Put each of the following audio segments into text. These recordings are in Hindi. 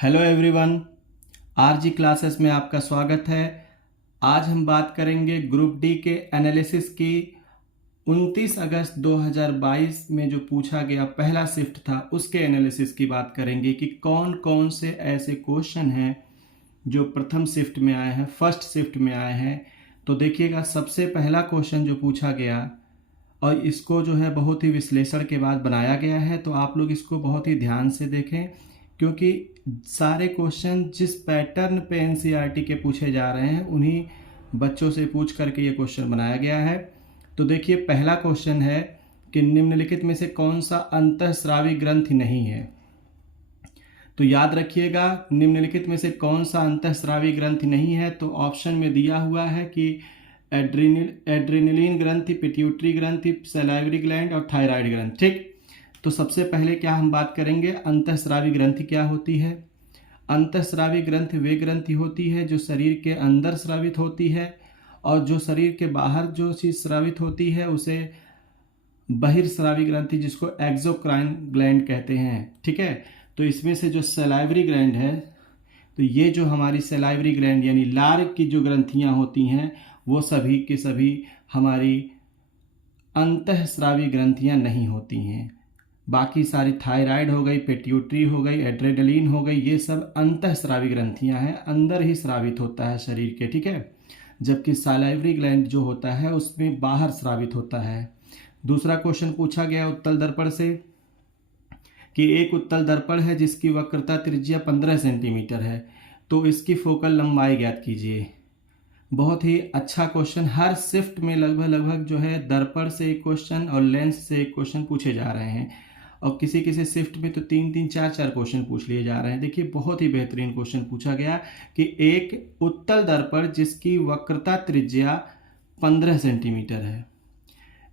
हेलो एवरीवन, आरजी क्लासेस में आपका स्वागत है। आज हम बात करेंगे ग्रुप डी के एनालिसिस की। 29 अगस्त 2022 में जो पूछा गया पहला शिफ्ट था उसके एनालिसिस की बात करेंगे कि कौन कौन से ऐसे क्वेश्चन हैं जो प्रथम शिफ्ट में आए हैं, फर्स्ट शिफ्ट में आए हैं। तो देखिएगा, सबसे पहला क्वेश्चन जो पूछा गया और इसको जो है बहुत ही विश्लेषण के बाद बनाया गया है, तो आप लोग इसको बहुत ही ध्यान से देखें क्योंकि सारे क्वेश्चन जिस पैटर्न पे एनसीईआरटी के पूछे जा रहे हैं उन्हीं बच्चों से पूछ करके ये क्वेश्चन बनाया गया है। तो देखिए, पहला क्वेश्चन है कि निम्नलिखित में से कौन सा अंतःस्रावी ग्रंथि नहीं है। तो याद रखिएगा, निम्नलिखित में से कौन सा अंतःस्रावी ग्रंथि नहीं है। तो ऑप्शन में दिया हुआ है कि एड्रेनलिन ग्रंथि, पिट्यूटरी ग्रंथि, सैलाइवरी ग्लैंड और थायराइड ग्रंथि। ठीक, तो सबसे पहले क्या हम बात करेंगे, अंतःस्रावी ग्रंथि क्या होती है। अंतःस्रावी ग्रंथि वे ग्रंथि होती है जो शरीर के अंदर स्रावित होती है और जो शरीर के बाहर जो चीज स्रावित होती है उसे बहिर्स्रावी ग्रंथि, जिसको एक्सोक्राइन ग्लैंड कहते हैं। ठीक है, तो इसमें से जो सैलाइवरी ग्लैंड है, तो ये जो हमारी सैलाइवरी ग्लैंड यानी लार की जो ग्रंथियां होती हैं वो सभी के सभी हमारी अंतःस्रावी ग्रंथियां नहीं होती हैं। बाकी सारी थायराइड हो गई, पिट्यूटरी हो गई, एड्रेनलिन हो गई, ये सब अंतःस्रावी ग्रंथियां हैं, अंदर ही स्रावित होता है शरीर के। ठीक है, जबकि सैलाइवरी ग्लैंड जो होता है उसमें बाहर स्रावित होता है। दूसरा क्वेश्चन पूछा गया उत्तल दर्पण से कि एक उत्तल दर्पण है जिसकी वक्रता त्रिज्या 15 सेंटीमीटर है, तो इसकी फोकल लंबाई ज्ञात कीजिए। बहुत ही अच्छा क्वेश्चन, हर शिफ्ट में लगभग जो है दर्पण से एक क्वेश्चन और लेंस से एक क्वेश्चन पूछे जा रहे हैं और किसी किसी शिफ्ट में तो 3-3, 4-4 क्वेश्चन पूछ लिए जा रहे हैं। देखिए, बहुत ही बेहतरीन क्वेश्चन पूछा गया कि एक उत्तल दर्पण जिसकी वक्रता त्रिज्या 15 सेंटीमीटर है,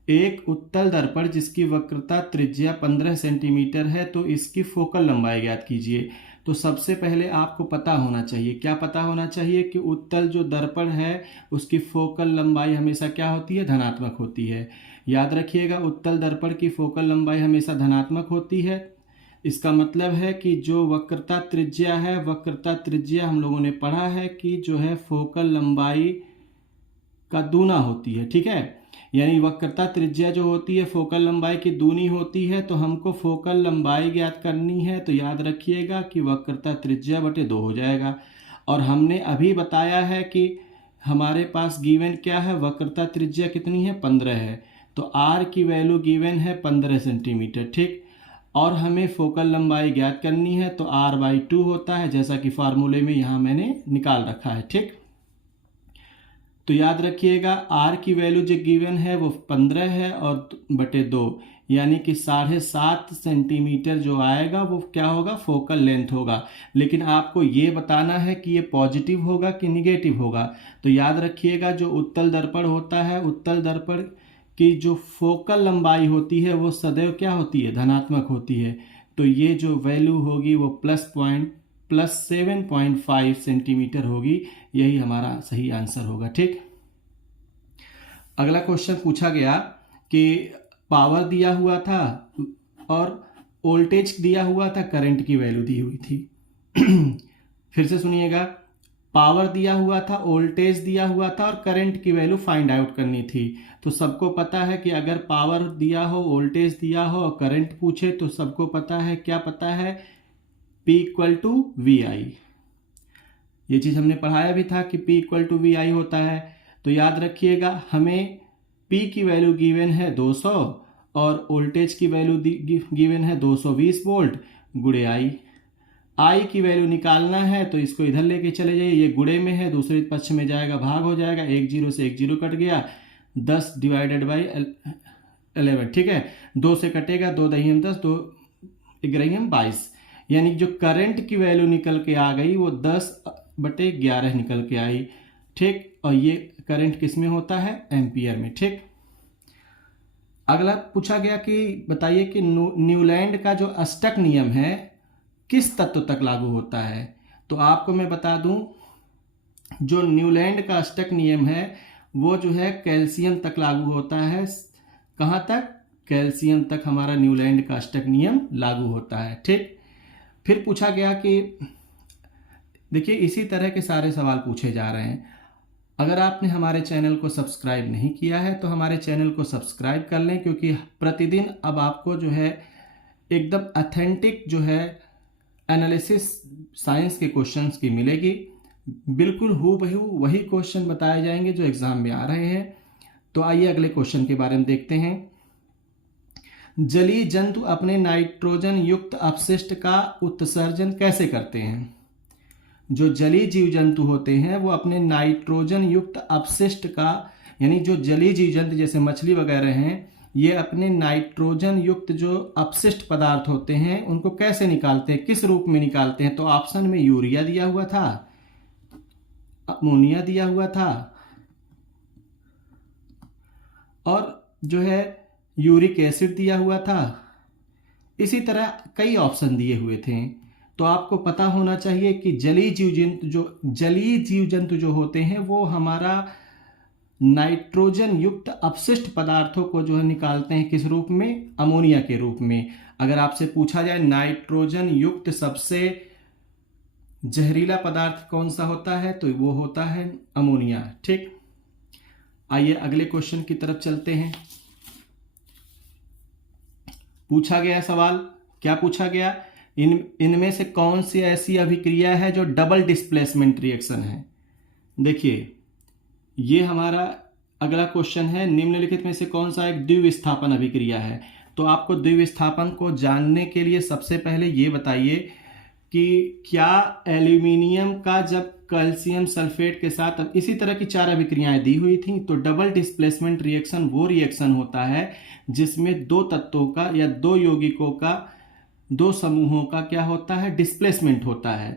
एक उत्तल दर्पण जिसकी वक्रता त्रिज्या 15 सेंटीमीटर है, तो इसकी फोकल लंबाई ज्ञात कीजिए। तो सबसे पहले आपको पता होना चाहिए, क्या पता होना चाहिए कि उत्तल जो दर्पण है उसकी फोकल लंबाई हमेशा क्या होती है, धनात्मक होती है। याद रखिएगा, उत्तल दर्पण की फोकल लंबाई हमेशा धनात्मक होती है। इसका मतलब है कि जो वक्रता त्रिज्या है, वक्रता त्रिज्या हम लोगों ने पढ़ा है कि जो है फोकल लंबाई का दूना होती है। ठीक है, यानी वक्रता त्रिज्या जो होती है फोकल लंबाई की दूनी होती है। तो हमको फोकल लंबाई ज्ञात करनी है, तो याद रखिएगा कि वक्रता त्रिज्या बटे 2 हो जाएगा। और हमने अभी बताया है कि हमारे पास गिवन क्या है, वक्रता त्रिज्या कितनी है, 15 है। तो आर की वैल्यू गिवन है 15 सेंटीमीटर। ठीक, और हमें फोकल लंबाई ज्ञात करनी है, तो r/2 होता है, जैसा कि फार्मूले में यहाँ मैंने निकाल रखा है। ठीक, तो याद रखिएगा r की वैल्यू जो गिवन है वो 15 है और बटे 2, यानी कि 7.5 सेंटीमीटर जो आएगा वो क्या होगा, फोकल लेंथ होगा। लेकिन आपको ये बताना है कि ये पॉजिटिव होगा कि निगेटिव होगा। तो याद रखिएगा, जो उत्तल दर्पण होता है, उत्तल दर्पण की जो फोकल लंबाई होती है वो सदैव क्या होती है, धनात्मक होती है। तो ये जो वैल्यू होगी वो प्लस 7.5 सेंटीमीटर होगी। यही हमारा सही आंसर होगा। ठीक, अगला क्वेश्चन पूछा गया कि पावर दिया हुआ था और वोल्टेज दिया हुआ था, करंट की वैल्यू दी हुई थी। फिर से सुनिएगा, पावर दिया हुआ था, वोल्टेज दिया हुआ था और करंट की वैल्यू फाइंड आउट करनी थी। तो सबको पता है कि अगर पावर दिया हो, वोल्टेज दिया हो और करंट पूछे तो सबको पता है, क्या पता है, P = VI। ये चीज हमने पढ़ाया भी था कि P = VI होता है। तो याद रखिएगा, हमें P की वैल्यू गिवन है 200 और वोल्टेज की वैल्यू गिवन है 220 वोल्ट गुणे I की वैल्यू निकालना है, तो इसको इधर लेके चले जाइए, ये गुणे में है, दूसरे पक्ष में जाएगा, भाग हो जाएगा, 1 0 से 1 0 कट गया, 10 / 11। ठीक है, 2 से कटेगा, 2 दहियम 10, 2 11 22, यानी जो करंट की वैल्यू निकल के आ गई वो 10/11 निकल के आई। ठीक, और ये करंट किस में होता है, एम्पियर में। ठीक, अगला पूछा गया कि बताइए कि न्यूलैंड का जो अष्टक नियम है किस तत्व तक लागू होता है। तो आपको मैं बता दूं, जो न्यूलैंड का अष्टक नियम है वो जो है कैल्शियम तक लागू होता है। कहाँ तक, कैल्शियम तक हमारा न्यूलैंड का अष्टक नियम लागू होता है। ठीक, फिर पूछा गया कि देखिए इसी तरह के सारे सवाल पूछे जा रहे हैं। अगर आपने हमारे चैनल को सब्सक्राइब नहीं किया है तो हमारे चैनल को सब्सक्राइब कर लें, क्योंकि प्रतिदिन अब आपको जो है एकदम ऑथेंटिक जो है एनालिसिस साइंस के क्वेश्चंस की मिलेगी। बिल्कुल हूबहू वही क्वेश्चन बताए जाएंगे जो एग्जाम में आ रहे हैं। तो आइए अगले क्वेश्चन के बारे में देखते हैं। जलीय जंतु अपने नाइट्रोजन युक्त अपशिष्ट का उत्सर्जन कैसे करते हैं? जो जलीय जीव जंतु होते हैं वो अपने नाइट्रोजन युक्त अपशिष्ट का, यानी जो जलीय जीव जंतु जैसे मछली वगैरह हैं, ये अपने नाइट्रोजन युक्त जो अपशिष्ट पदार्थ होते हैं उनको कैसे निकालते हैं, किस रूप में निकालते हैं? तो ऑप्शन में यूरिया दिया हुआ था, अमोनिया दिया हुआ था और जो है यूरिक एसिड दिया हुआ था। इसी तरह कई ऑप्शन दिए हुए थे। तो आपको पता होना चाहिए कि जलीय जीव जंतु जो होते हैं वो हमारा नाइट्रोजन युक्त अपशिष्ट पदार्थों को जो है निकालते हैं किस रूप में? अमोनिया के रूप में। अगर आपसे पूछा जाए नाइट्रोजन युक्त सबसे जहरीला पदार्थ कौन सा होता है, तो वो होता है अमोनिया। ठीक, आइए अगले क्वेश्चन की तरफ चलते हैं। पूछा गया सवाल, क्या पूछा गया? इनमें से कौन सी ऐसी अभिक्रिया है जो डबल डिस्प्लेसमेंट रिएक्शन है? देखिए ये हमारा अगला क्वेश्चन है, निम्नलिखित में से कौन सा एक द्विविस्थापन अभिक्रिया है? तो आपको द्विविस्थापन को जानने के लिए सबसे पहले ये बताइए कि क्या एल्यूमिनियम का जब कैल्शियम सल्फेट के साथ, इसी तरह की 4 अभिक्रियाएं दी हुई थी। तो डबल डिस्प्लेसमेंट रिएक्शन वो रिएक्शन होता है जिसमें 2 तत्वों का या 2 यौगिकों का, 2 समूहों का क्या होता है? डिस्प्लेसमेंट होता है।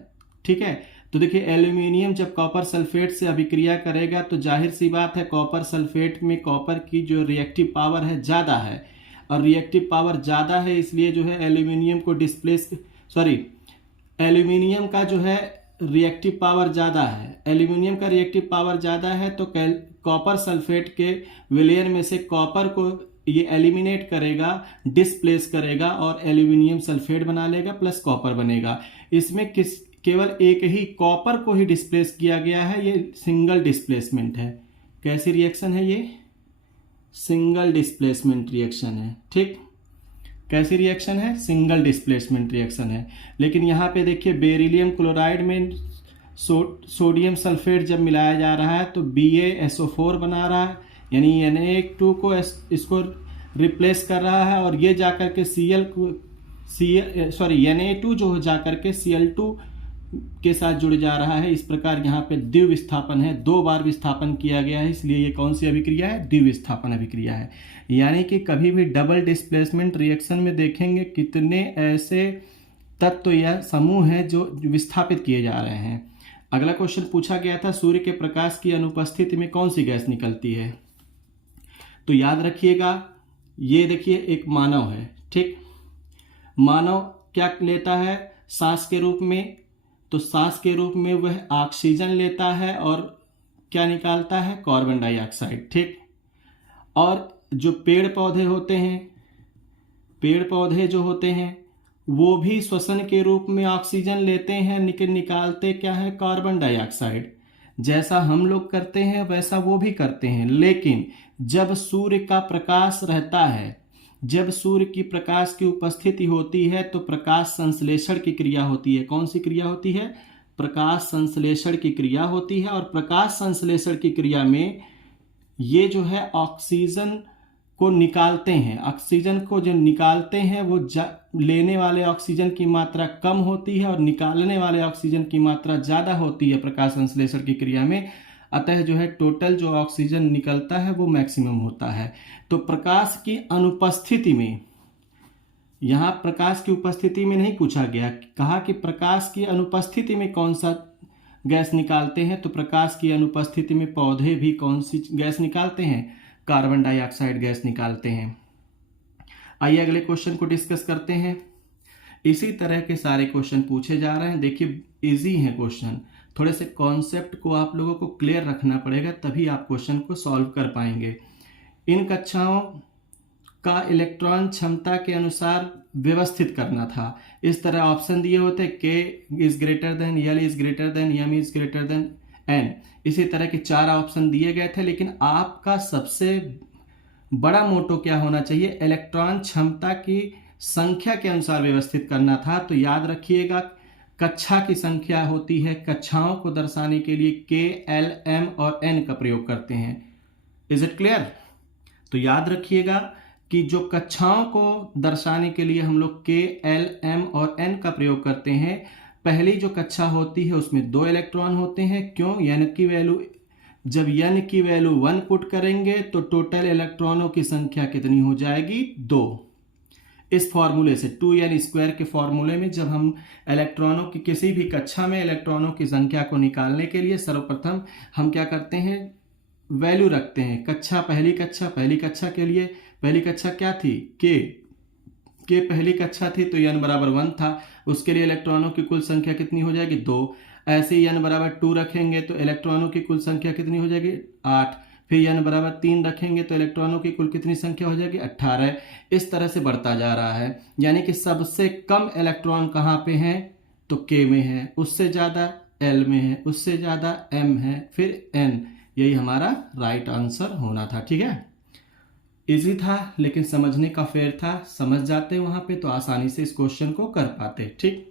ठीक है, तो देखिए एल्यूमिनियम जब कॉपर सल्फेट से अभिक्रिया करेगा तो जाहिर सी बात है कॉपर सल्फेट में कॉपर की जो रिएक्टिव पावर है ज़्यादा है, और रिएक्टिव पावर ज़्यादा है इसलिए जो है एल्यूमिनियम का जो है रिएक्टिव पावर ज़्यादा है। एल्यूमिनियम का रिएक्टिव पावर ज़्यादा है तो कॉपर सल्फेट के विलेयर में से कॉपर को ये एलिमिनेट करेगा, डिस्प्लेस करेगा और एल्यूमिनियम सल्फेट बना लेगा प्लस कॉपर बनेगा। इसमें केवल एक ही कॉपर को ही डिस्प्लेस किया गया है, ये सिंगल डिस्प्लेसमेंट है। कैसी रिएक्शन है ये? सिंगल डिस्प्लेसमेंट रिएक्शन है। ठीक, कैसी रिएक्शन है? सिंगल डिस्प्लेसमेंट रिएक्शन है। लेकिन यहाँ पे देखिए बेरिलियम क्लोराइड में सोडियम सल्फेट जब मिलाया जा रहा है तो BaSO4 बना रहा है, यानी Na2 को इसको रिप्लेस कर रहा है, और ये जाकर के Na2 जो जाकर के Cl2 के साथ जुड़ जा रहा है। इस प्रकार यहाँ पे द्विविस्थापन है, 2 बार विस्थापन किया गया है, इसलिए ये कौन सी अभिक्रिया है? द्विविस्थापन अभिक्रिया है। यानी कि कभी भी डबल डिस्प्लेसमेंट रिएक्शन में देखेंगे कितने ऐसे तत्व या समूह हैं जो विस्थापित किए जा रहे हैं। अगला क्वेश्चन पूछा गया था, सूर्य के प्रकाश की अनुपस्थिति में कौन सी गैस निकलती है? तो याद रखिएगा, ये देखिए एक मानव है। ठीक, मानव क्या लेता है सांस के रूप में? तो सांस के रूप में वह ऑक्सीजन लेता है और क्या निकालता है? Carbon dioxide. ठीक, और जो पेड़ पौधे जो होते हैं वो भी श्वसन के रूप में ऑक्सीजन लेते हैं, निकालते क्या है? Carbon dioxide. जैसा हम लोग करते हैं वैसा वो भी करते हैं। लेकिन जब सूर्य का प्रकाश रहता है, जब सूर्य की प्रकाश की उपस्थिति होती है तो प्रकाश संश्लेषण की क्रिया होती है। कौन सी क्रिया होती है? प्रकाश संश्लेषण की क्रिया होती है। और प्रकाश संश्लेषण की क्रिया में ये जो है ऑक्सीजन को निकालते हैं। ऑक्सीजन को जो निकालते हैं वो लेने वाले ऑक्सीजन की मात्रा कम होती है और निकालने वाले ऑक्सीजन की मात्रा ज़्यादा होती है प्रकाश संश्लेषण की क्रिया में। अतः जो है टोटल जो ऑक्सीजन निकलता है वो मैक्सिमम होता है। तो प्रकाश की अनुपस्थिति में, यहाँ प्रकाश की उपस्थिति में नहीं पूछा गया, कहा कि प्रकाश की अनुपस्थिति में कौन सा गैस निकालते हैं। तो प्रकाश की अनुपस्थिति में पौधे भी कौन सी गैस निकालते हैं? कार्बन डाइऑक्साइड गैस निकालते हैं। आइए अगले क्वेश्चन को डिस्कस करते हैं। इसी तरह के सारे क्वेश्चन पूछे जा रहे हैं। देखिए इजी है क्वेश्चन, थोड़े से कॉन्सेप्ट को आप लोगों को क्लियर रखना पड़ेगा, तभी आप क्वेश्चन को सॉल्व कर पाएंगे। इन कक्षाओं का इलेक्ट्रॉन क्षमता के अनुसार व्यवस्थित करना था। इस तरह ऑप्शन दिए होते K is greater than, L is greater than, M is greater than N, इसी तरह के 4 ऑप्शन दिए गए थे। लेकिन आपका सबसे बड़ा मोटो क्या होना चाहिए, इलेक्ट्रॉन क्षमता की संख्या के अनुसार व्यवस्थित करना था। तो याद रखिएगा कक्षा की संख्या होती है, कक्षाओं को दर्शाने के लिए K, L, M और N का प्रयोग करते हैं। Is it clear? तो याद रखिएगा कि जो कक्षाओं को दर्शाने के लिए हम लोग K, L, M और N का प्रयोग करते हैं, पहली जो कक्षा होती है उसमें 2 इलेक्ट्रॉन होते हैं। क्यों? n की वैल्यू, जब n की वैल्यू 1 पुट करेंगे तो टोटल इलेक्ट्रॉनों की संख्या कितनी हो जाएगी, 2। इस फॉर्मूले से 2n² के फॉर्मूले में जब हम इलेक्ट्रॉनों की किसी भी कक्षा में इलेक्ट्रॉनों की संख्या को निकालने के लिए सर्वप्रथम हम क्या करते हैं, वैल्यू रखते हैं। पहली कक्षा के लिए पहली कक्षा क्या थी, K पहली कक्षा थी तो n बराबर 1 था, उसके लिए इलेक्ट्रॉनों की कुल संख्या कितनी हो जाएगी, 2। ऐसे ही n बराबर 2 रखेंगे तो इलेक्ट्रॉनों की कुल संख्या कितनी हो जाएगी, 8। फिर n बराबर 3 रखेंगे तो इलेक्ट्रॉनों की कुल कितनी संख्या हो जाएगी, 18। इस तरह से बढ़ता जा रहा है, यानी कि सबसे कम इलेक्ट्रॉन कहाँ पे हैं, तो K में है, उससे ज़्यादा L में है, उससे ज़्यादा M है, फिर N। यही हमारा राइट आंसर होना था। ठीक है, इजी था लेकिन समझने का फेर था। समझ जाते वहां पे तो आसानी से इस क्वेश्चन को कर पाते। ठीक,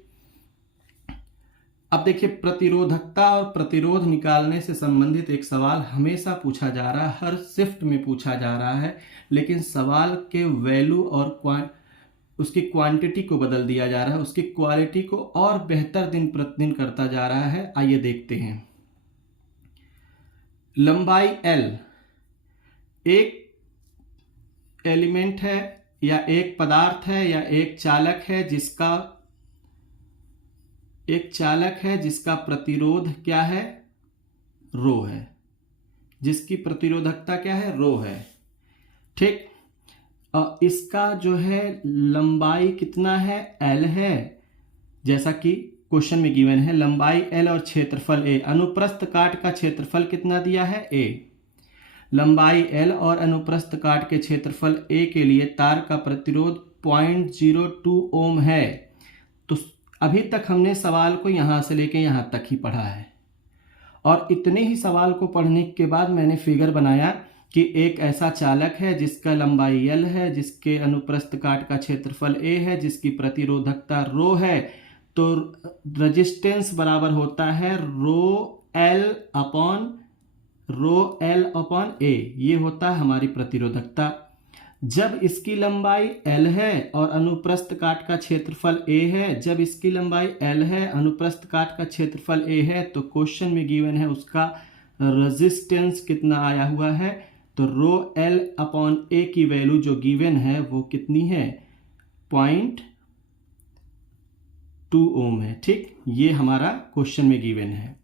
अब देखिए प्रतिरोधकता और प्रतिरोध निकालने से संबंधित एक सवाल हमेशा पूछा जा रहा है, हर शिफ्ट में पूछा जा रहा है, लेकिन सवाल के वैल्यू और उसकी क्वांटिटी को बदल दिया जा रहा है, उसकी क्वालिटी को और बेहतर दिन प्रतिदिन करता जा रहा है। आइए देखते हैं। लंबाई L एक एलिमेंट है या एक पदार्थ है या एक चालक है जिसका प्रतिरोध क्या है, रो है, जिसकी प्रतिरोधकता क्या है, रो है। ठीक, और इसका जो है लंबाई कितना है, L है, जैसा कि क्वेश्चन में गिवन है। लंबाई L और क्षेत्रफल A, अनुप्रस्थ काट का क्षेत्रफल कितना दिया है, A। लंबाई L और अनुप्रस्थ काट के क्षेत्रफल A के लिए तार का प्रतिरोध 0.02 ओम है। तो अभी तक हमने सवाल को यहां से लेके यहां तक ही पढ़ा है, और इतने ही सवाल को पढ़ने के बाद मैंने फिगर बनाया कि एक ऐसा चालक है जिसका लंबाई L है, जिसके अनुप्रस्थ काट का क्षेत्रफल A है, जिसकी प्रतिरोधकता रो है। तो रेजिस्टेंस बराबर होता है रो L अपॉन A, ये होता है हमारी प्रतिरोधकता। जब इसकी लंबाई L है और अनुप्रस्थ काट का क्षेत्रफल A है, जब इसकी लंबाई L है, अनुप्रस्थ काट का क्षेत्रफल A है, तो क्वेश्चन में गिवन है उसका रेजिस्टेंस कितना आया हुआ है, तो रो L अपॉन A की वैल्यू जो गिवन है वो कितनी है, 0.2 ओम है। ठीक, ये हमारा क्वेश्चन में गिवन है।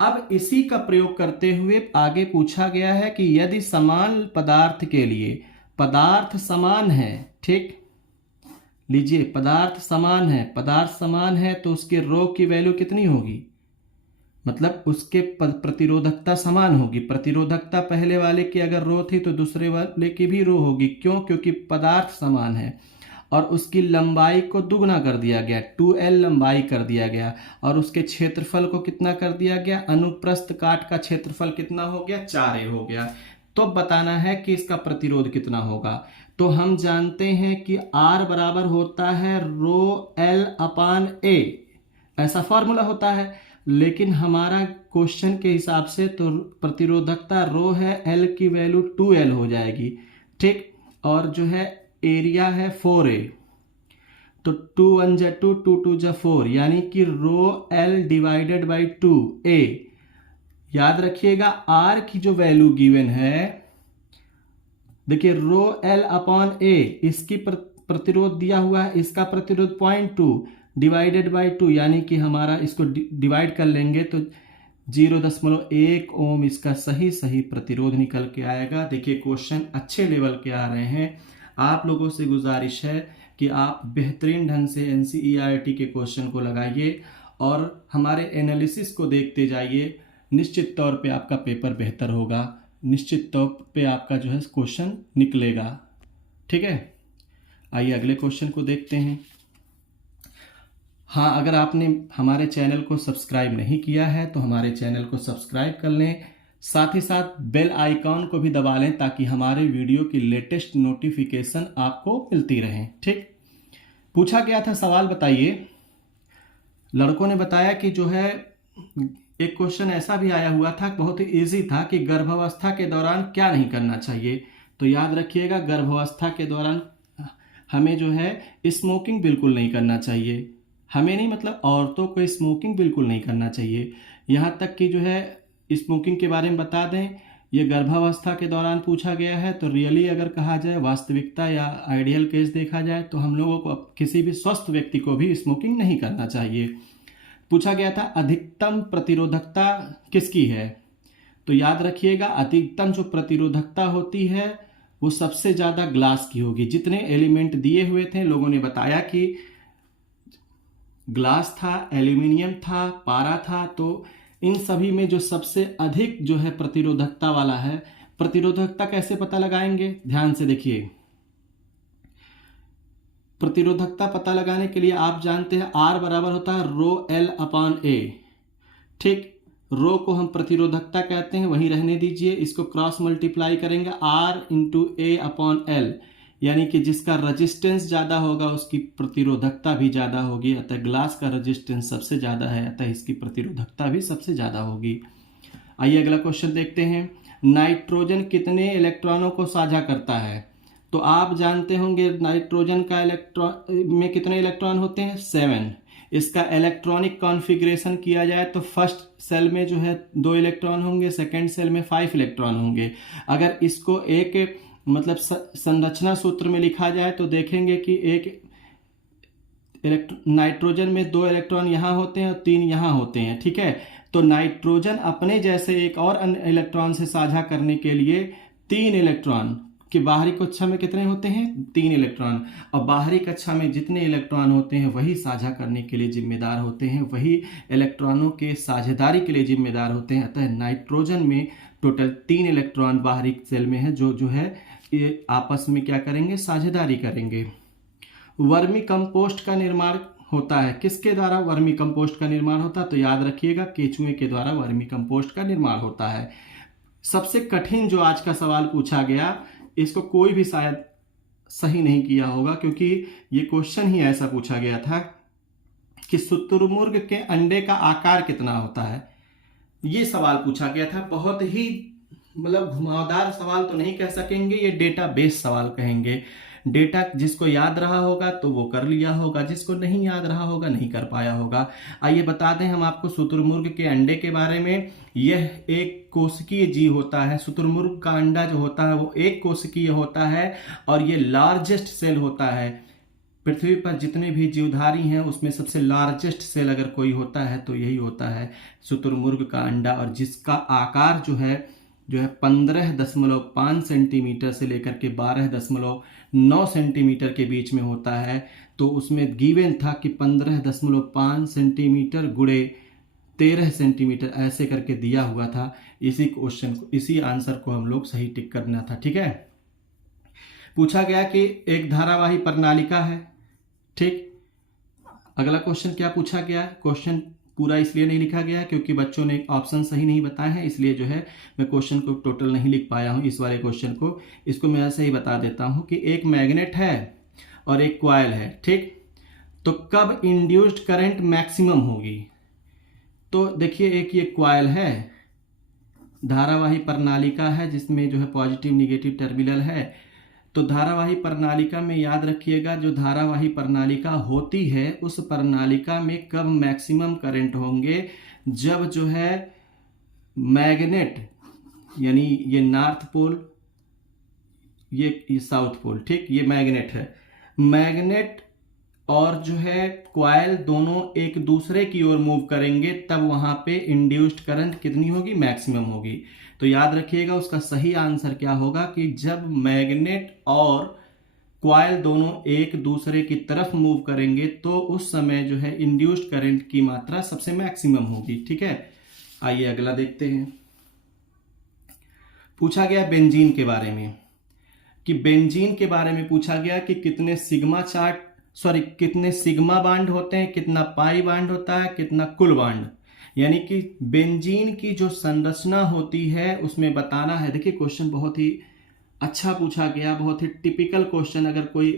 अब इसी का प्रयोग करते हुए आगे पूछा गया है कि यदि समान पदार्थ के लिए, पदार्थ समान है, ठीक, लीजिए पदार्थ समान है तो उसके रो की वैल्यू कितनी होगी, मतलब उसके प्रतिरोधकता समान होगी। प्रतिरोधकता पहले वाले की अगर रो थी तो दूसरे वाले की भी रो होगी। क्यों? क्योंकि पदार्थ समान है और उसकी लंबाई को दुगना कर दिया गया, 2L लंबाई कर दिया गया, और उसके क्षेत्रफल को कितना कर दिया गया, अनुप्रस्थ काट का क्षेत्रफल कितना हो गया, 4A हो गया। तो बताना है कि इसका प्रतिरोध कितना होगा। तो हम जानते हैं कि R बराबर होता है रो L अपान A, ऐसा फॉर्मूला होता है। लेकिन हमारा क्वेश्चन के हिसाब से तो प्रतिरोधकता रो है, L की वैल्यू 2L हो जाएगी। ठीक, और जो है एरिया है 4A, तो 2 1 जा 2, 2 2 जा 4, यानी कि रो L डिवाइडेड बाई 2A। याद रखिएगा R की जो वैल्यू गिवन है, देखिए रो L अपॉन A, इसकी प्रतिरोध दिया हुआ है, इसका प्रतिरोध 0.2 डिवाइडेड बाई 2, यानी कि हमारा इसको डिवाइड कर लेंगे तो 0.1 ओम इसका सही प्रतिरोध निकल के आएगा। देखिए क्वेश्चन अच्छे लेवल के आ रहे हैं। आप लोगों से गुजारिश है कि आप बेहतरीन ढंग से NCERT के क्वेश्चन को लगाइए और हमारे एनालिसिस को देखते जाइए। निश्चित तौर पे आपका पेपर बेहतर होगा, निश्चित तौर पे आपका जो है क्वेश्चन निकलेगा। ठीक है, आइए अगले क्वेश्चन को देखते हैं। हाँ, अगर आपने हमारे चैनल को सब्सक्राइब नहीं किया है तो हमारे चैनल को सब्सक्राइब कर लें, साथ ही साथ बेल आइकॉन को भी दबा लें ताकि हमारे वीडियो की लेटेस्ट नोटिफिकेशन आपको मिलती रहे। ठीक, पूछा गया था सवाल, बताइए। लड़कों ने बताया कि जो है एक क्वेश्चन ऐसा भी आया हुआ था, बहुत ही इजी था, कि गर्भावस्था के दौरान क्या नहीं करना चाहिए। तो याद रखिएगा, गर्भावस्था के दौरान हमें जो है स्मोकिंग बिल्कुल नहीं करना चाहिए। हमें नहीं, मतलब औरतों को स्मोकिंग बिल्कुल नहीं करना चाहिए। यहाँ तक कि जो है स्मोकिंग के बारे में बता दें, ये गर्भावस्था के दौरान पूछा गया है, तो रियली अगर कहा जाए, वास्तविकता या आइडियल केस देखा जाए, तो हम लोगों को किसी भी स्वस्थ व्यक्ति को भी स्मोकिंग नहीं करना चाहिए। पूछा गया था अधिकतम प्रतिरोधकता किसकी है, तो याद रखिएगा अधिकतम जो प्रतिरोधकता होती है वो सबसे ज़्यादा ग्लास की होगी। जितने एलिमेंट दिए हुए थे, लोगों ने बताया कि ग्लास था, एल्यूमिनियम था, पारा था, तो इन सभी में जो सबसे अधिक जो है प्रतिरोधकता वाला है। प्रतिरोधकता कैसे पता लगाएंगे, ध्यान से देखिए। प्रतिरोधकता पता लगाने के लिए आप जानते हैं R बराबर होता है रो L अपॉन A। ठीक, रो को हम प्रतिरोधकता कहते हैं, वहीं रहने दीजिए, इसको क्रॉस मल्टीप्लाई करेंगे R into A upon L, यानी कि जिसका रजिस्टेंस ज़्यादा होगा उसकी प्रतिरोधकता भी ज़्यादा होगी। अतः ग्लास का रजिस्टेंस सबसे ज़्यादा है, अतः इसकी प्रतिरोधकता भी सबसे ज़्यादा होगी। आइए अगला क्वेश्चन देखते हैं। नाइट्रोजन कितने इलेक्ट्रॉनों को साझा करता है, तो आप जानते होंगे नाइट्रोजन का इलेक्ट्रॉन में कितने इलेक्ट्रॉन होते हैं, 7। इसका इलेक्ट्रॉनिक कॉन्फ़िगरेशन किया जाए तो फर्स्ट सेल में जो है 2 इलेक्ट्रॉन होंगे, सेकेंड सेल में 5 इलेक्ट्रॉन होंगे। अगर इसको एक मतलब संरचना सूत्र में लिखा जाए तो देखेंगे कि एक नाइट्रोजन में 2 इलेक्ट्रॉन यहाँ होते हैं और 3 यहाँ होते हैं। ठीक है, तो नाइट्रोजन अपने जैसे एक और अन्य इलेक्ट्रॉन से साझा करने के लिए 3 इलेक्ट्रॉन कि बाहरी कक्षा में कितने होते हैं, 3 इलेक्ट्रॉन, और बाहरी कक्षा में जितने इलेक्ट्रॉन होते हैं वही साझा करने के लिए जिम्मेदार होते हैं, वही इलेक्ट्रॉनों के साझेदारी के लिए जिम्मेदार होते हैं। अतः नाइट्रोजन में टोटल 3 इलेक्ट्रॉन बाहरी सेल में है जो है ये आपस में क्या करेंगे, साझेदारी करेंगे। वर्मी कंपोस्ट का निर्माण होता है, किसके द्वारा वर्मी कंपोस्ट का निर्माण होता है, तो याद रखिएगा केचुए के द्वारा वर्मी कंपोस्ट का निर्माण होता है। सबसे कठिन जो आज का सवाल पूछा गया, इसको कोई भी शायद सही नहीं किया होगा, क्योंकि ये क्वेश्चन ही ऐसा पूछा गया था कि शुतुरमुर्ग के अंडे का आकार कितना होता है। ये सवाल पूछा गया था, बहुत ही मतलब घुमावदार सवाल तो नहीं कह सकेंगे, ये डेटा बेस सवाल कहेंगे। डेटा जिसको याद रहा होगा तो वो कर लिया होगा, जिसको नहीं याद रहा होगा नहीं कर पाया होगा। आइए बता दें हम आपको शुतुरमुर्ग के अंडे के बारे में। यह एक कोशिकीय जीव होता है। शुतुरमुर्ग का अंडा जो होता है वो एक कोशिकीय होता है और ये लार्जेस्ट सेल होता है। पृथ्वी पर जितने भी जीवधारी हैं उसमें सबसे लार्जेस्ट सेल अगर कोई होता है तो यही होता है शुतुरमुर्ग का अंडा, और जिसका आकार जो है 15.5 सेंटीमीटर से लेकर के 12.9 सेंटीमीटर के बीच में होता है। तो उसमें गिवन था कि 15.5 सेंटीमीटर गुणे 13 सेंटीमीटर ऐसे करके दिया हुआ था। इसी क्वेश्चन को, इसी आंसर को हम लोग सही टिक करना था। ठीक है, पूछा गया कि एक धारावाही प्रणालिका है। ठीक, अगला क्वेश्चन क्या पूछा गया, क्वेश्चन पूरा इसलिए नहीं लिखा गया क्योंकि बच्चों ने ऑप्शन सही नहीं बताए हैं, इसलिए जो है मैं क्वेश्चन को टोटल नहीं लिख पाया हूं इस वाले क्वेश्चन को। इसको मैं ऐसे ही बता देता हूं कि एक मैग्नेट है और एक कॉइल है। ठीक, तो कब इंड्यूस्ड करंट मैक्सिमम होगी, तो देखिए एक ये कॉइल है, धारावाही प्रणालिका है जिसमें जो है पॉजिटिव निगेटिव टर्मिनल है। तो धारावाही प्रणालिका में याद रखिएगा, जो धारावाही प्रणालिका होती है उस प्रणालिका में कब मैक्सिमम करंट होंगे, जब जो है मैग्नेट, यानी ये नॉर्थ पोल, ये साउथ पोल, ठीक, ये मैग्नेट है, मैग्नेट और जो है कॉइल दोनों एक दूसरे की ओर मूव करेंगे, तब वहां पे इंड्यूस्ड करंट कितनी होगी, मैक्सिमम होगी। तो याद रखिएगा उसका सही आंसर क्या होगा कि जब मैग्नेट और कॉइल दोनों एक दूसरे की तरफ मूव करेंगे तो उस समय जो है इंड्यूस्ड करंट की मात्रा सबसे मैक्सिमम होगी। ठीक है, आइए अगला देखते हैं। पूछा गया बेंजीन के बारे में कि बेंजीन के बारे में पूछा गया कि कितने कितने सिग्मा बांड होते हैं, कितना पाई बांड होता है, कितना कुल बांड, यानी कि बेंजीन की जो संरचना होती है उसमें बताना है। देखिए क्वेश्चन बहुत ही अच्छा पूछा गया, बहुत ही टिपिकल क्वेश्चन। अगर कोई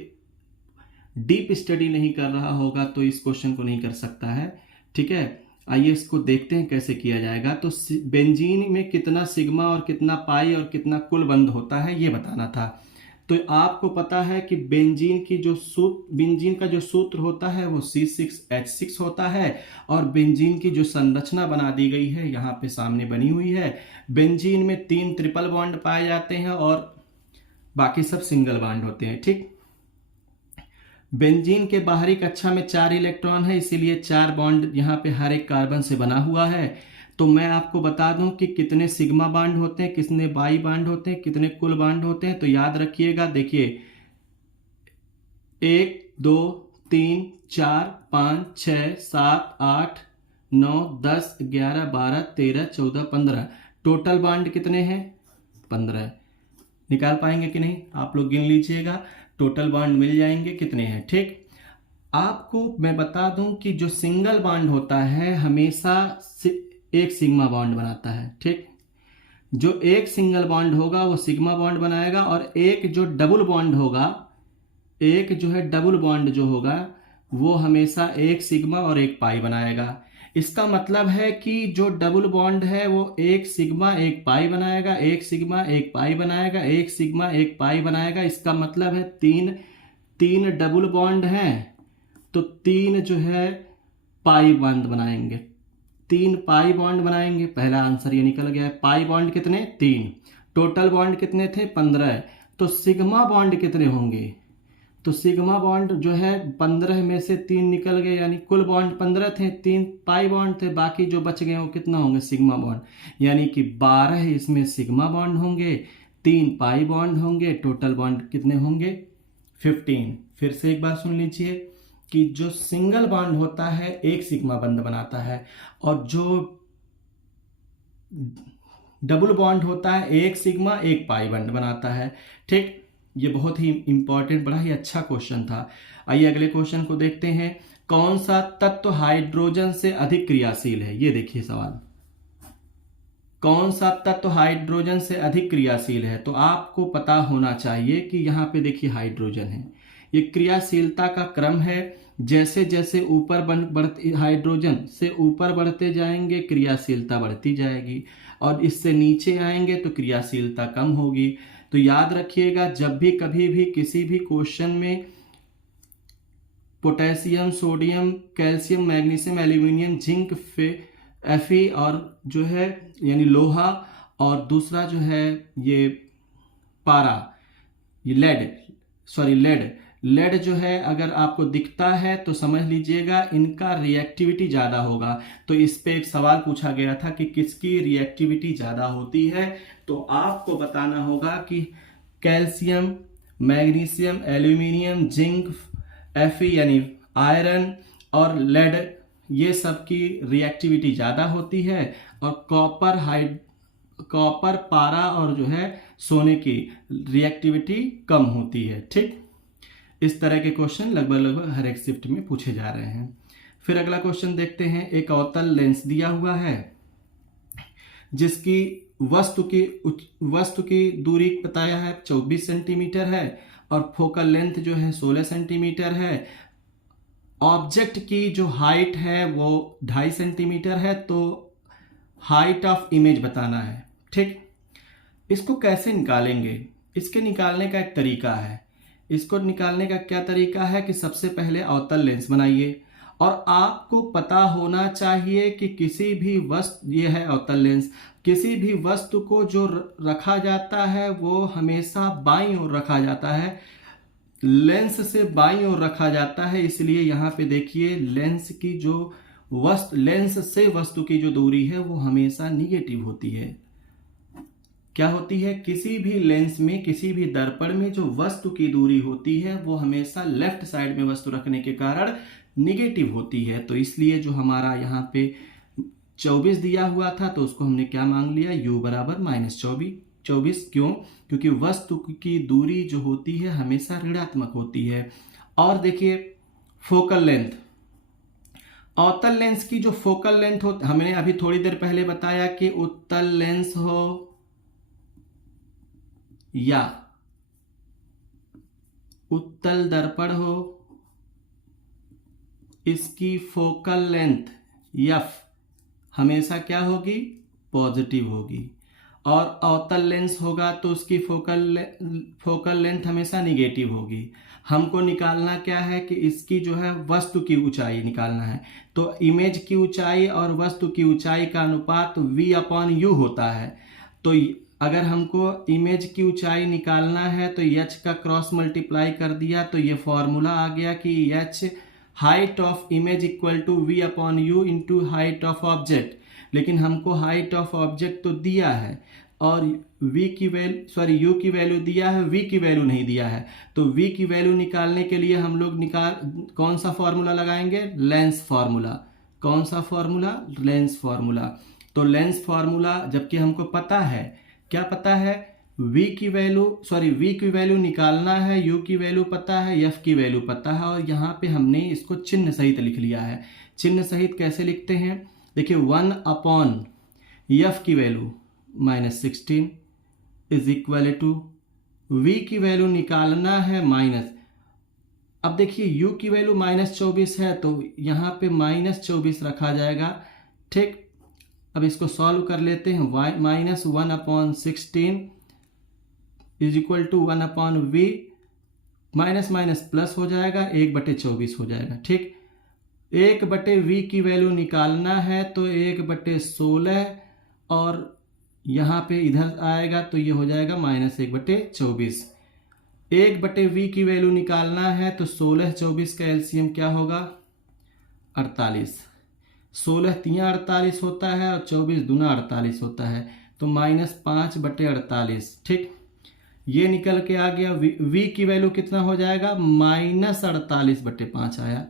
डीप स्टडी नहीं कर रहा होगा तो इस क्वेश्चन को नहीं कर सकता है। ठीक है, आइए इसको देखते हैं कैसे किया जाएगा। तो बेंजीन में कितना सिग्मा और कितना पाई और कितना कुल बंध होता है ये बताना था। तो आपको पता है कि बेंजीन का जो सूत्र होता है वो C6H6 होता है, और बेंजीन की जो संरचना बना दी गई है यहाँ पे सामने बनी हुई है। बेंजीन में 3 ट्रिपल बॉन्ड पाए जाते हैं और बाकी सब सिंगल बॉन्ड होते हैं। ठीक, बेंजीन के बाहरी कक्षा में 4 इलेक्ट्रॉन है, इसीलिए 4 बॉन्ड यहाँ पे हर एक कार्बन से बना हुआ है। तो मैं आपको बता दूं कि कितने सिग्मा बांड होते हैं, कितने बाई बांड होते हैं, कितने कुल बांड होते हैं। तो याद रखिएगा, देखिए 1 2 3 4 5 6 7 8 9 10 11 12 13 14 15 टोटल बांड कितने हैं? 15। निकाल पाएंगे कि नहीं? आप लोग गिन लीजिएगा, टोटल बांड मिल जाएंगे कितने हैं। ठीक, आपको मैं बता दूं कि जो सिंगल बांड होता है हमेशा एक सिग्मा बॉन्ड बनाता है। ठीक, जो एक सिंगल बॉन्ड होगा वो सिग्मा बॉन्ड बनाएगा, और एक जो डबल बॉन्ड होगा, एक जो है डबल बॉन्ड जो होगा वो हमेशा एक सिग्मा और एक पाई बनाएगा। इसका मतलब है कि जो डबल बॉन्ड है वो एक सिग्मा एक पाई बनाएगा, एक सिग्मा एक पाई बनाएगा, एक सिग्मा एक पाई बनाएगा। इसका मतलब है तीन डबल बॉन्ड हैं तो 3 जो है पाई बॉन्ड बनाएंगे, 3 पाई बॉन्ड बनाएंगे। पहला आंसर ये निकल गया है। पाई बॉन्ड कितने? 3। टोटल बॉन्ड कितने थे? 15। तो सिग्मा बॉन्ड कितने होंगे? तो सिग्मा बॉन्ड जो है 15 में से 3 निकल गए, यानी कुल बॉन्ड 15 थे, 3 पाई बॉन्ड थे, बाकी जो बच गए वो कितना होंगे? सिग्मा बॉन्ड, यानी कि 12 इसमें सिग्मा बॉन्ड होंगे, 3 पाई बॉन्ड होंगे, टोटल बॉन्ड कितने होंगे? 15। फिर से एक बार सुन लीजिए कि जो सिंगल बॉन्ड होता है एक सिग्मा बॉन्ड बनाता है, और जो डबल बॉन्ड होता है एक सिग्मा एक पाई बॉन्ड बनाता है। ठीक, ये बहुत ही इंपॉर्टेंट, बड़ा ही अच्छा क्वेश्चन था। आइए अगले क्वेश्चन को देखते हैं। कौन सा तत्व हाइड्रोजन से अधिक क्रियाशील है? ये देखिए सवाल, कौन सा तत्व हाइड्रोजन से अधिक क्रियाशील है? तो आपको पता होना चाहिए कि यहाँ पे देखिए हाइड्रोजन है, ये क्रियाशीलता का क्रम है। जैसे जैसे ऊपर बढ़ते हाइड्रोजन से ऊपर बढ़ते जाएंगे क्रियाशीलता बढ़ती जाएगी, और इससे नीचे आएंगे तो क्रियाशीलता कम होगी। तो याद रखिएगा, जब भी कभी भी किसी भी क्वेश्चन में potassium, sodium, calcium, magnesium, aluminium, zinc, Fe और जो है यानी लोहा, और दूसरा जो है ये पारा, ये लेड जो है अगर आपको दिखता है तो समझ लीजिएगा इनका रिएक्टिविटी ज़्यादा होगा। तो इस पे एक सवाल पूछा गया था कि किसकी रिएक्टिविटी ज़्यादा होती है, तो आपको बताना होगा कि calcium, magnesium, aluminium, zinc, Fe यानी आयरन और लेड, ये सब की रिएक्टिविटी ज़्यादा होती है, और कॉपर, पारा और जो है सोने की रिएक्टिविटी कम होती है। ठीक, इस तरह के क्वेश्चन लगभग हर एक शिफ्ट में पूछे जा रहे हैं। फिर अगला क्वेश्चन देखते हैं। एक अवतल लेंस दिया हुआ है जिसकी वस्तु की दूरी बताया है 24 सेंटीमीटर है, और फोकल लेंथ जो है 16 सेंटीमीटर है। ऑब्जेक्ट की जो हाइट है वो 2.5 सेंटीमीटर है, तो हाइट ऑफ इमेज बताना है। ठीक, इसको कैसे निकालेंगे? इसके निकालने का एक तरीका है। इसको निकालने का क्या तरीका है कि सबसे पहले अवतल लेंस बनाइए, और आपको पता होना चाहिए कि किसी भी वस्तु, ये है अवतल लेंस, किसी भी वस्तु को जो रखा जाता है वो हमेशा बाईं ओर रखा जाता है, लेंस से बाईं ओर रखा जाता है। इसलिए यहाँ पे देखिए लेंस से वस्तु की जो दूरी है वो हमेशा निगेटिव होती है। क्या होती है? किसी भी लेंस में, किसी भी दर्पण में जो वस्तु की दूरी होती है वो हमेशा लेफ्ट साइड में वस्तु रखने के कारण निगेटिव होती है। तो इसलिए जो हमारा यहाँ पे 24 दिया हुआ था तो उसको हमने क्या मांग लिया? u बराबर -24। 24 क्यों? क्योंकि वस्तु की दूरी जो होती है हमेशा ऋणात्मक होती है। और देखिए फोकल लेंथ, अवतल लेंस की जो फोकल लेंथ हो, हमने अभी थोड़ी देर पहले बताया कि उत्तल लेंस हो या उत्तल दर्पण हो, इसकी फोकल लेंथ एफ हमेशा क्या होगी? पॉजिटिव होगी। और अवतल लेंस होगा तो उसकी फोकल लेंथ हमेशा निगेटिव होगी। हमको निकालना क्या है कि इसकी जो है वस्तु की ऊंचाई निकालना है। तो इमेज की ऊंचाई और वस्तु की ऊंचाई का अनुपात v/u होता है। तो अगर हमको इमेज की ऊंचाई निकालना है तो h का क्रॉस मल्टीप्लाई कर दिया तो ये फॉर्मूला आ गया कि h height of image equal to v/u into height of object. लेकिन हमको हाइट ऑफ ऑब्जेक्ट तो दिया है और u की वैल्यू दिया है, v की वैल्यू नहीं दिया है। तो v की वैल्यू निकालने के लिए हम लोग कौन सा फॉर्मूला लगाएंगे? Lens formula. कौन सा फॉर्मूला? Lens formula. तो लेंस फॉर्मूला जबकि हमको पता है, क्या पता है? v की वैल्यू निकालना है, u की वैल्यू पता है, f की वैल्यू पता है। और यहाँ पे हमने इसको चिन्ह सहित लिख लिया है। चिन्ह सहित कैसे लिखते हैं? देखिए 1/f की value -16 is equal to v की वैल्यू निकालना है माइनस। अब देखिए u की वैल्यू -24 है तो यहाँ पे -24 रखा जाएगा। ठीक, अब इसको सॉल्व कर लेते हैं। -1/16 is equal to 1/v, minus minus plus हो जाएगा, 1/24 हो जाएगा। ठीक, 1/v की वैल्यू निकालना है तो 1/16 और यहाँ पे इधर आएगा तो ये हो जाएगा -1/24। 1/v की वैल्यू निकालना है तो 16-24 का एलसीएम क्या होगा? 48। 16 तियां 48 होता है और 24 दूना 48 होता है, तो -5/48। ठीक, ये निकल के आ गया। v की वैल्यू कितना हो जाएगा? -48/5 आया,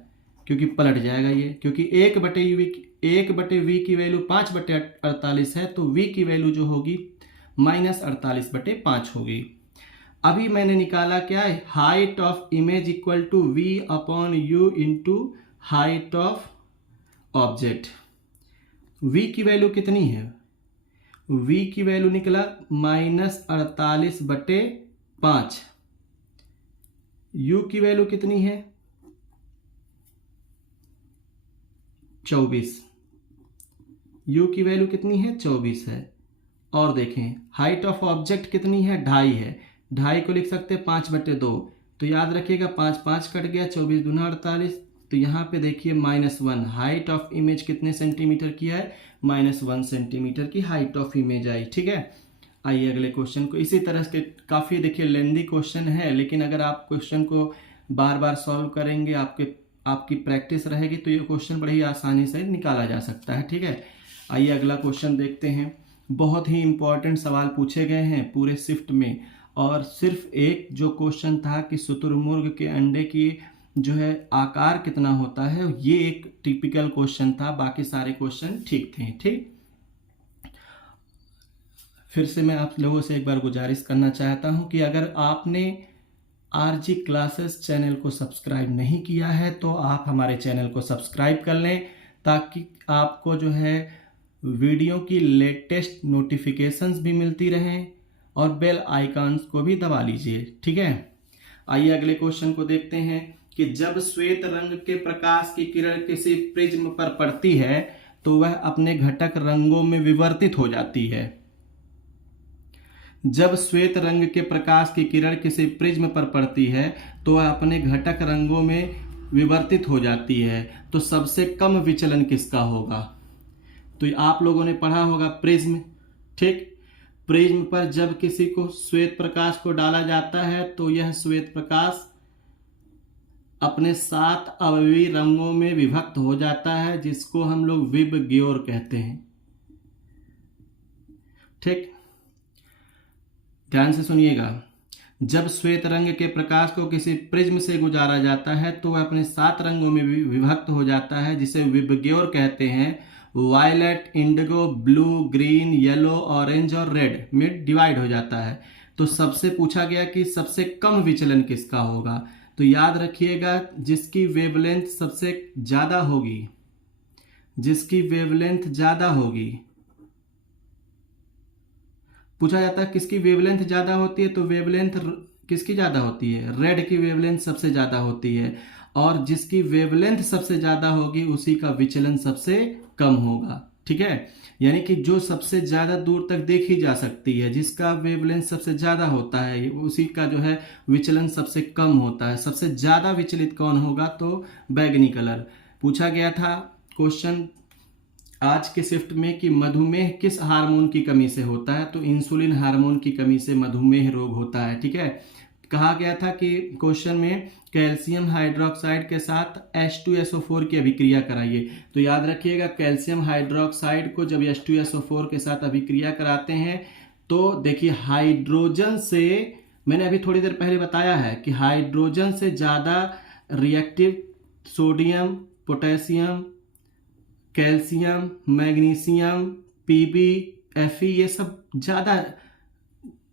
क्योंकि पलट जाएगा ये, क्योंकि 1/v की वैल्यू 5/48 है तो v की वैल्यू जो होगी -48/5 होगी। अभी मैंने निकाला क्या है? Height of image equal to v/u into height of object. v की वैल्यू कितनी है? v की वैल्यू निकला -48/5। u की वैल्यू कितनी है? 24। u की वैल्यू कितनी है? 24 है। और देखें हाइट ऑफ ऑब्जेक्ट कितनी है? 2.5 है। 2.5 को लिख सकते हैं 5/2। तो याद रखिएगा 5 कट गया, 24 दूना 48। तो यहाँ पे देखिए -1। हाइट ऑफ इमेज कितने सेंटीमीटर की है? -1 सेंटीमीटर की हाइट ऑफ इमेज आई। ठीक है, आइए अगले क्वेश्चन को। इसी तरह के काफ़ी देखिए लेंदी क्वेश्चन है, लेकिन अगर आप क्वेश्चन को बार बार सॉल्व करेंगे, आपकी प्रैक्टिस रहेगी तो ये क्वेश्चन बड़ी आसानी से निकाला जा सकता है। ठीक है, आइए अगला क्वेश्चन देखते हैं। बहुत ही इंपॉर्टेंट सवाल पूछे गए हैं पूरे शिफ्ट में, और सिर्फ एक जो क्वेश्चन था कि शुतुरमुर्ग के अंडे की जो है आकार कितना होता है, ये एक टिपिकल क्वेश्चन था, बाकी सारे क्वेश्चन ठीक थे। ठीक, फिर से मैं आप लोगों से एक बार गुजारिश करना चाहता हूं कि अगर आपने आरजी क्लासेस चैनल को सब्सक्राइब नहीं किया है तो आप हमारे चैनल को सब्सक्राइब कर लें, ताकि आपको जो है वीडियो की लेटेस्ट नोटिफिकेशंस भी मिलती रहें, और बेल आइकॉन्स को भी दबा लीजिए। ठीक है, आइए अगले क्वेश्चन को देखते हैं कि जब श्वेत रंग के प्रकाश की किरण किसी प्रिज्म पर पड़ती है तो वह अपने घटक रंगों में विवर्तित हो जाती है। जब श्वेत रंग के प्रकाश की किरण किसी प्रिज्म पर पड़ती है तो वह अपने घटक रंगों में विवर्तित हो जाती है। तो सबसे कम विचलन किसका होगा? तो आप लोगों ने पढ़ा होगा प्रिज्म। ठीक, प्रिज्म पर जब किसी को श्वेत प्रकाश को डाला जाता है तो यह श्वेत प्रकाश अपने 7 अवयवी रंगों में विभक्त हो जाता है, जिसको हम लोग विबग्योर कहते हैं। ठीक, ध्यान से सुनिएगा। जब श्वेत रंग के प्रकाश को किसी प्रिज्म से गुजारा जाता है तो वह अपने 7 रंगों में विभक्त हो जाता है, जिसे विबग्योर कहते हैं। Violet, indigo, blue, green, yellow, orange और रेड में डिवाइड हो जाता है। तो सबसे पूछा गया कि सबसे कम विचलन किसका होगा, तो याद रखिएगा जिसकी वेवलेंथ सबसे ज्यादा होगी, जिसकी वेवलेंथ ज्यादा होगी, पूछा जाता है किसकी वेवलेंथ ज्यादा होती है, तो वेवलेंथ किसकी ज्यादा होती है, रेड की वेवलेंथ सबसे ज्यादा होती है, और जिसकी वेवलेंथ सबसे ज्यादा होगी उसी का विचलन सबसे कम होगा। ठीक है, यानी कि जो सबसे ज्यादा दूर तक देखी जा सकती है, जिसका वेवलेंथ सबसे ज्यादा होता है, उसी का जो है विचलन सबसे कम होता है। सबसे ज्यादा विचलित कौन होगा, तो बैगनी कलर। पूछा गया था क्वेश्चन आज के शिफ्ट में कि मधुमेह किस हार्मोन की कमी से होता है, तो इंसुलिन हार्मोन की कमी से मधुमेह रोग होता है। ठीक है, कहा गया था कि क्वेश्चन में कैल्शियम हाइड्रोक्साइड के साथ H2SO4 की अभिक्रिया कराइए। तो याद रखिएगा कैल्शियम हाइड्रोक्साइड को जब H2SO4 के साथ अभिक्रिया कराते हैं तो देखिए हाइड्रोजन से, मैंने अभी थोड़ी देर पहले बताया है कि हाइड्रोजन से ज़्यादा reactive sodium, potassium, calcium, magnesium, Pb, Fe ये सब ज़्यादा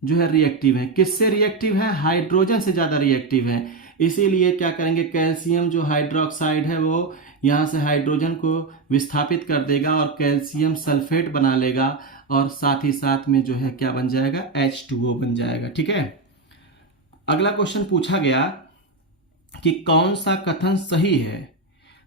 जो है रिएक्टिव है। किससे रिएक्टिव है, हाइड्रोजन से ज़्यादा रिएक्टिव है। इसीलिए क्या करेंगे, कैल्शियम जो हाइड्रोक्साइड है वो यहाँ से हाइड्रोजन को विस्थापित कर देगा और कैल्शियम सल्फेट बना लेगा, और साथ ही साथ में जो है क्या बन जाएगा, H2O बन जाएगा। ठीक है, अगला क्वेश्चन पूछा गया कि कौन सा कथन सही है।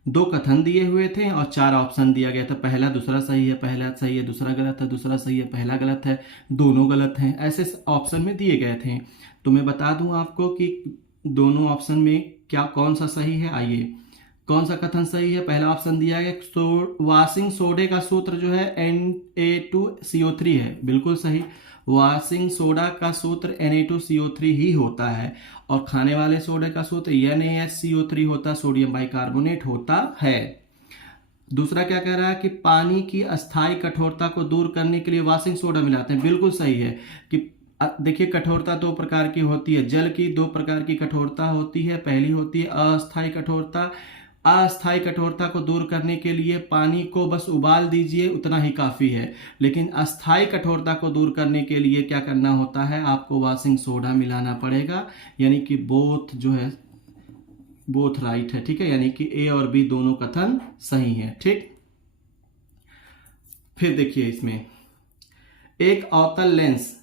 दो कथन दिए हुए थे और 4 ऑप्शन दिया गया था, पहला दूसरा सही है, पहला सही है दूसरा गलत है, दूसरा सही है पहला गलत है, दोनों गलत हैं, ऐसे ऑप्शन में दिए गए थे। तो मैं बता दूं आपको कि दोनों ऑप्शन में क्या कौन सा सही है। आइए, कौन सा कथन सही है। पहला ऑप्शन दिया गया वाशिंग सोडे का सूत्र जो है Na2CO3 है, बिल्कुल सही। वाशिंग सोडा का सूत्र Na2CO3 ही होता है, और खाने वाले सोडे का सूत्र NaSCO3 होता, सोडियम बाइकार्बोनेट होता है। दूसरा क्या कह रहा है कि पानी की अस्थायी कठोरता को दूर करने के लिए वाशिंग सोडा मिलाते हैं, बिल्कुल सही है। कि देखिए कठोरता 2 प्रकार की होती है, जल की 2 प्रकार की कठोरता होती है। पहली होती है अस्थायी कठोरता। अस्थायी कठोरता को दूर करने के लिए पानी को बस उबाल दीजिए, उतना ही काफ़ी है। लेकिन अस्थायी कठोरता को दूर करने के लिए क्या करना होता है, आपको वाशिंग सोडा मिलाना पड़ेगा। यानी कि बोथ जो है, बोथ राइट है। ठीक है, यानी कि ए और बी दोनों कथन सही है। ठीक, फिर देखिए इसमें एक अवतल लेंस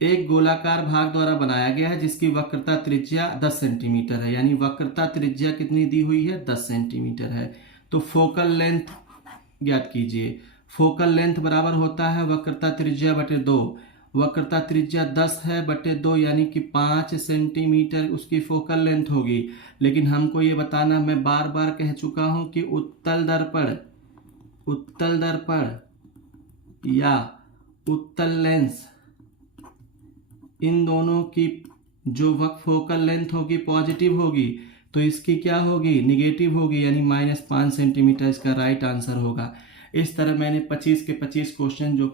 एक गोलाकार भाग द्वारा बनाया गया है जिसकी वक्रता त्रिज्या 10 सेंटीमीटर है, यानी वक्रता त्रिज्या कितनी दी हुई है, 10 सेंटीमीटर है। तो फोकल लेंथ ज्ञात कीजिए। फोकल लेंथ बराबर होता है वक्रता त्रिज्या बटे 2। वक्रता त्रिज्या 10 है बटे 2 यानी कि 5 सेंटीमीटर उसकी फोकल लेंथ होगी। लेकिन हमको ये बताना, मैं बार बार कह चुका हूं कि उत्तल दर्पण या उत्तल लेंस, इन दोनों की जो फोकल लेंथ होगी पॉजिटिव होगी, तो इसकी क्या होगी, निगेटिव होगी, यानी -5 सेंटीमीटर इसका राइट आंसर होगा। इस तरह मैंने 25 के 25 क्वेश्चन जो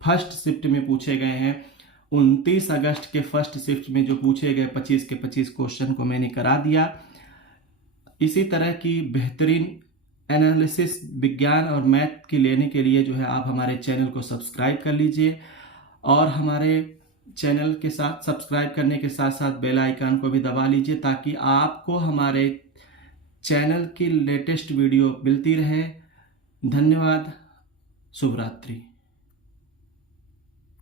फर्स्ट शिफ्ट में पूछे गए हैं, 29 अगस्त के फर्स्ट शिफ्ट में जो पूछे गए 25 के 25 क्वेश्चन को मैंने करा दिया। इसी तरह की बेहतरीन एनालिसिस विज्ञान और मैथ की लेने के लिए जो है आप हमारे चैनल को सब्सक्राइब कर लीजिए, और हमारे चैनल के साथ सब्सक्राइब करने के साथ साथ बेल आइकन को भी दबा लीजिए ताकि आपको हमारे चैनल की लेटेस्ट वीडियो मिलती रहे। धन्यवाद, शुभ रात्रि।